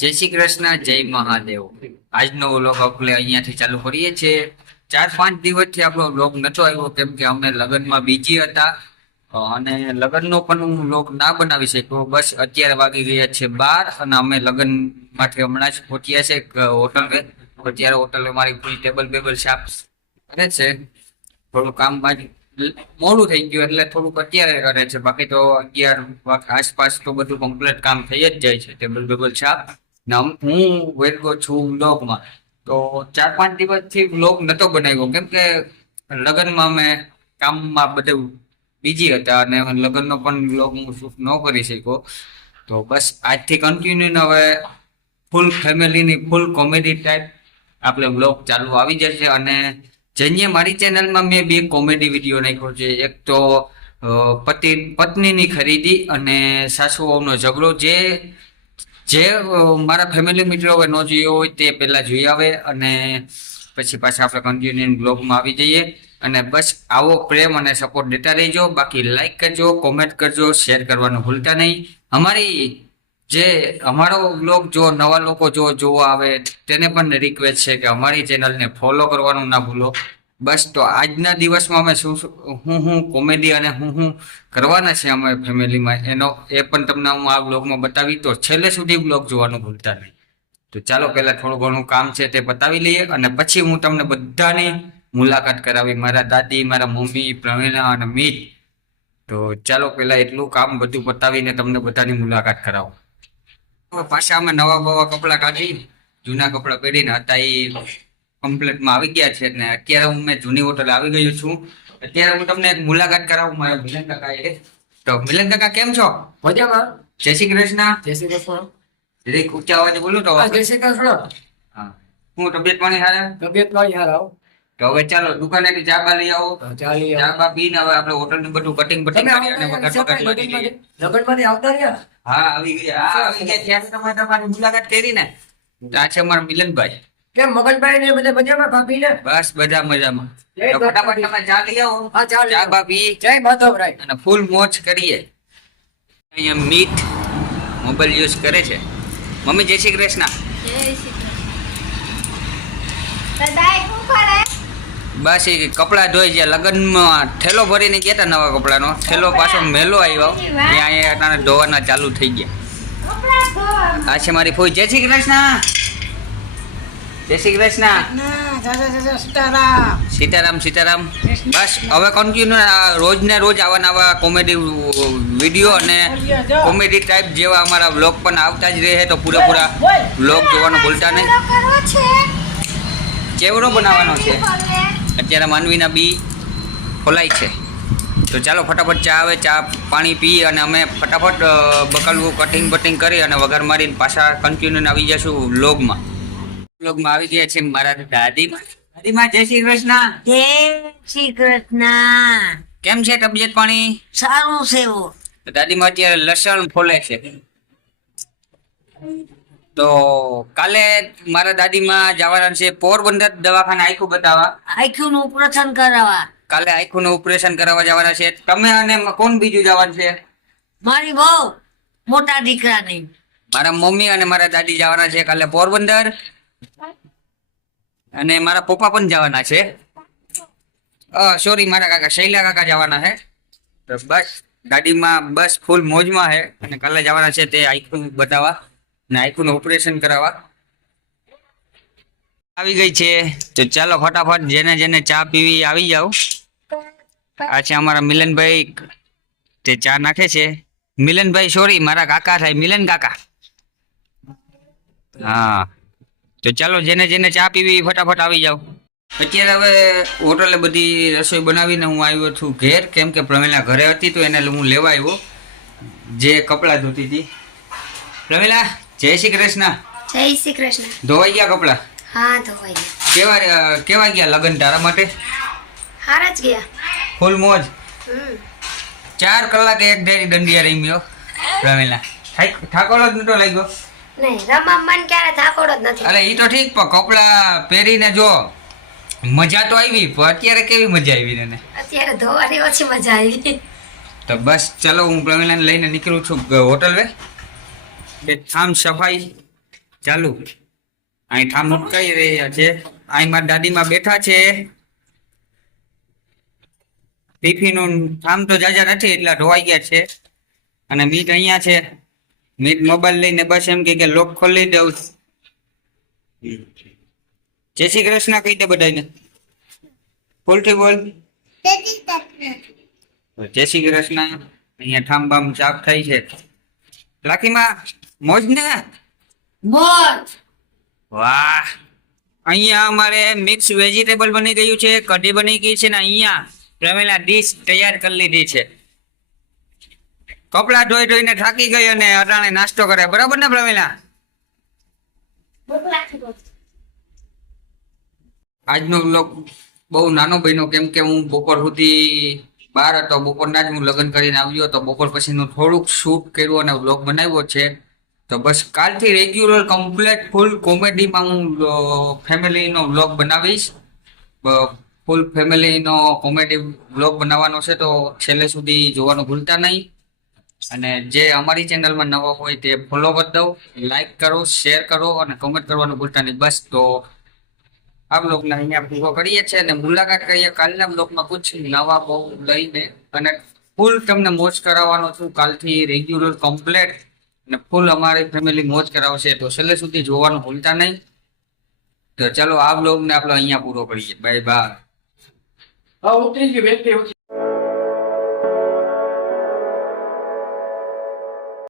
જય શ્રી કૃષ્ણ, જય મહાદેવ. આજનો વ્લોગ આપણે અહીંયાથી ચાલુ કરીએ છીએ. ચાર પાંચ દિવસથી આપણો વ્લોગ નતો આવ્યો, કેમ કે અમે લગ્નમાં બીજી હતા. અને લગ્નનો પણ હું વ્લોગ ના બનાવી શક્યો. બસ અત્યારે વાગી ગયા છે બાર અને અમે લગ્ન માટે હમણાં જ પહોંચ્યા છે હોટલે અત્યારે હોટલે મારી ફૂલ ટેબલ બેબલ સાફ કરે છે. થોડું કામ બાજ મોડું થઈ ગયું એટલે થોડુંક અત્યારે કરે છે. બાકી તો અગિયાર આસપાસ તો બધું કમ્પ્લીટ કામ થઈ જ જાય છે. ટેબલ ટેબલ છાપ હું વેરગો છું વ્લોગમાં. તો ચાર પાંચ દિવસથી વ્લોગ નતો બનાવ્યો. કેમ કે લગ્નમાં મેં કામમાં બધું બીજી હતા અને લગ્નનો પણ વ્લોગ હું શૂટ ન કરી શક્યો. તો બસ આજથી કન્ટિન્યુ હવે ફૂલ ફેમિલીની ફૂલ કોમેડી ટાઈપ આપણે વ્લોગ ચાલુ આવી જશે અને જેને મારી ચેનલમાં મેં બે કોમેડી વીડિયો નાખ્યો છે. એક તો પતિ, પત્નીની ખરીદી અને સાસુઓનો ઝઘડો. જે જે મારા ફેમિલી મિત્રો હવે ન જોયો હોય તે પહેલાં જોઈ આવે અને પછી પાછા આપણે કન્ટિન્યુ બ્લોગમાં આવી જઈએ. અને બસ આવો પ્રેમ અને સપોર્ટ દેતા રહેજો. બાકી લાઈક કરજો કોમેન્ટ કરજો શેર કરવાનું ભૂલતા નહીં. અમારી જે અમારો બ્લોગ જો નવા લોકો જો જોવા આવે, તેને પણ રિક્વેસ્ટ છે કે અમારી ચેનલને ફોલો કરવાનું ના ભૂલો. બસ તો આજના દિવસમાં અમે શું હું હું કોમેડી અને હું હું કરવાના છે અમે ફેમિલીમાં એનો, એ પણ તમને હું આ બ્લોગમાં બતાવી. તો છેલ્લે સુધી બ્લોગ જોવાનું ભૂલતા નહીં. તો ચાલો પહેલાં થોડું ઘણું કામ છે તે બતાવી લઈએ અને પછી હું તમને બધાની મુલાકાત કરાવી. મારા દાદી, મારા મમ્મી, પ્રવીણા અને મીત. તો ચાલો પહેલાં એટલું કામ બધું બતાવીને તમને બધાની મુલાકાત કરાવું. પાછા અમે નવા બવા કપડાં કાઢી જૂના કપડાં પહેરીને હતા એ કમ્પ્લેટમાં આવી ગયા છે ને અત્યારે હું મેં જૂની હોટલ આવી ગયો છું. અત્યારે હું તમને એક મુલાકાત કરાવું મારા મિલન કાકા એ તો મિલન કાકા કેમ છો? મજામાં. જય શ્રી કૃષ્ણ. જય શ્રી કૃષ્ણ. જરીક ઊંચા અવાજે બોલું તો. જય શ્રી કૃષ્ણ. હા. હું તબિયત પાણી હારે તબિયત પાણી હારા તો હવે ચાલો દુકાનેથી ચા બા લઈ આવો. ચા બા પીને હવે આપણે હોટલનું બધું કટિંગ બટિંગ કરી અને વગર વગર છો વાગી આવતા રહ્યા? હા આવી ગયા હા આવી ગયા ત્યારે તમે તમારી મુલાકાત કરી ને તો આ છે અમારા મિલનભાઈ. કેમ મગનભાઈ ને બધા મજામાં? ભાભી ને? બસ બધા મજામાં. જય તો ફટાફટ તમે ચા લઈ આવો. હા ચાલ ચા જય માધવરાય. અને ફૂલ મોજ કરીએ. અહીંયા મીત મોબાઈલ યુઝ કરે છે. મમ્મી જય શ્રી કૃષ્ણ. દાદા શું કરે બસ એ કપડાં ધોઈ છે લગ્નમાં ઠેલો ભરીને ગયા હતા નવા કપડાનો. ઠેલો પાછો મેલો આવ્યો. ત્યાં અહીંયા અટાણે ધોવાના ચાલુ થઈ ગયા. આ છે મારી ફોઈ. જય શ્રી કૃષ્ણ. જય શ્રી કૃષ્ણ. સીતારામ. સીતારામ બસ હવે કન્ટિન્યુ રોજ ને રોજ આવા નવા કોમેડી વીડિયો અને કોમેડી ટાઈપ જેવા અમારા બ્લોગ પણ આવતા જ રહે તો પૂરેપૂરા બ્લોગ જોવાનું ભૂલતા નહીં. ચેવડો બનાવવાનો છે. અત્યારે માનવીના બી ખોલાય છે. તો ચાલો ફટાફટ ચા આવે ચા પાણી પી અને અમે ફટાફટ બકલવું કટિંગ બટિંગ કરી અને વઘાર મારીને પાછા કન્ટિન્યુ આવી જશું વ્લોગમાં વ્લોગમાં આવી ગયા છે મારા દાદીમાં. દાદીમાં જય શ્રી કૃષ્ણ. જય શ્રી કૃષ્ણ. કેમ છે તબિયત પાણી? સારું છે તો દાદીમાં અત્યારે લસણ ફોલે છે. તો કાલે મારા દાદીમાં જવાના છે પોરબંદર દવાખાને આખું બતાવવા. આખું નું ઓપરેશન કરાવવા. કાલે આખું ઓપરેશન કરાવવા જવાના છે. તમે અને કોણ બીજું જવાનું છે? મારી બહુ મોટા દીકરાની. મારા મમ્મી અને મારા દાદી જવાના છે કાલે પોરબંદર. અને મારા પપ્પા પણ જવાના છે. સોરી મારા કાકા શૈલા કાકા જવાના છે. તો બસ ગાડીમાં બસ ફૂલ મોજમાં છે. અને કાલે જવાના છે તે આઈફોન બતાવવા. અને આઈફોન ઓપરેશન કરાવવા. આવી ગઈ છે. તો ચાલો ફટાફટ જેને જેને ચા પીવી આવી જાઓ. આ છે અમારા મિલનભાઈ. તે ચા નાખે છે. મિલનભાઈ સોરી મારા કાકા થાય. મિલન કાકા. હા. તો ચાલો જેને જેને ચા પીવી ફટાફટ આવી જાઓ. અત્યારે હવે હોટલે બધી રસોઈ બનાવીને હું આવ્યો છું ઘેર. કેમ કે પ્રમીલા ઘરે હતી તો એને હું લેવા આવ્યો. જે કપડાં ધોતી હતી. પ્રમીલા જય શ્રી કૃષ્ણ. જય શ્રી કૃષ્ણ. ધોવાઈ ગયા કપડા? હા ધોવાઈ કેવા અ, કેવા ગયા લગ્ન તારા માટે? હારા જ ગયા. ફૂલ મોજ? ચાર કલાકે એક ઢેરી દંડિયા રમ્યો રમેલા. ઠાકોડો જ નતો લાગ્યો? નહીં રમવા મન ક્યારે થાકોડો જ નથી અરે એ તો ઠીક પણ કપડા પહેરીને જો મજા તો આવી પણ અત્યારે કેવી મજા આવી તને? અત્યારે ધોવાની ઓછી મજા આવી. તો બસ ચલો હું પ્રવીણાને લઈને નીકળું છું હોટલ વે. બે થામ સફાઈ ચાલુ. અહીં ઠામ ઉટકાઈ રહ્યા છે. અહીં મારા દાદીમાં બેઠા છે. ટિફિનનું ઠામ તો જાજા નથી એટલા ધોવાઈ ગયા છે. અને મીટ અહીંયા છે. મીટ મોબાઈલ લઈને બસ એમ કે કે લોક ખોલી દઉં. જય શ્રી કૃષ્ણ કહી દે બધાને. ફૂલથી બોલ. જય શ્રી કૃષ્ણ. અહીંયા ઠામ બામ સાફ થાય છે. લાખીમાં મોજ ને? વાહ. અહીંયા અમારે મિક્સ વેજીટેબલ બની ગયું છે કઢી બની ગઈ છે ને અહીંયા પ્રમેલા ડીશ તૈયાર કરી લીધી છે. કપડા ધોઈ ધોઈને થાકી ગઈ અને અટાણે નાસ્તો કરે બરાબર ને પ્રમેલા આજનો બ્લોગ બહુ નાનો બન્યો કેમ કે હું બપોર સુધી બહાર હતો, બપોરના જ હું લગ્ન કરીને આવ્યો તો બપોર પછીનું થોડુંક શૂટ કર્યું અને વ્લોગ બનાવ્યો છે. તો બસ કાલથી રેગ્યુલર કમ્પ્લેટ ફૂલ કોમેડીમાં હું ફેમિલીનો વ્લોગ બનાવીશ. ફૂલ ફેમિલીનો કોમેડી વ્લોગ બનાવવાનો છે તો છેલ્લે સુધી જોવાનું ભૂલતા નહીં. અને જે અમારી ચેનલમાં નવા હોય તે ફોલો કરી દો લાઈક કરો શેર કરો અને કમેન્ટ કરવાનું ભૂલતા નહીં. બસ તો આ બ્લોગને અહીંયા પૂરો કરીએ છીએ અને મુલાકાત કરીએ. કાલના બ્લોગમાં કુછ નવા બહુ લઈને અને ફૂલ તમને મોજ કરાવવાનો છું. કાલથી રેગ્યુલર કમ્પ્લેટ અને ફૂલ અમારી ફેમિલી મોજ કરાવશે. તો છેલ્લે સુધી જોવાનું ભૂલતા નહીં. તો ચાલો આ બ્લોગને આપણે અહીંયા પૂરો કરીએ. બાય બાય ઉતરી ગયું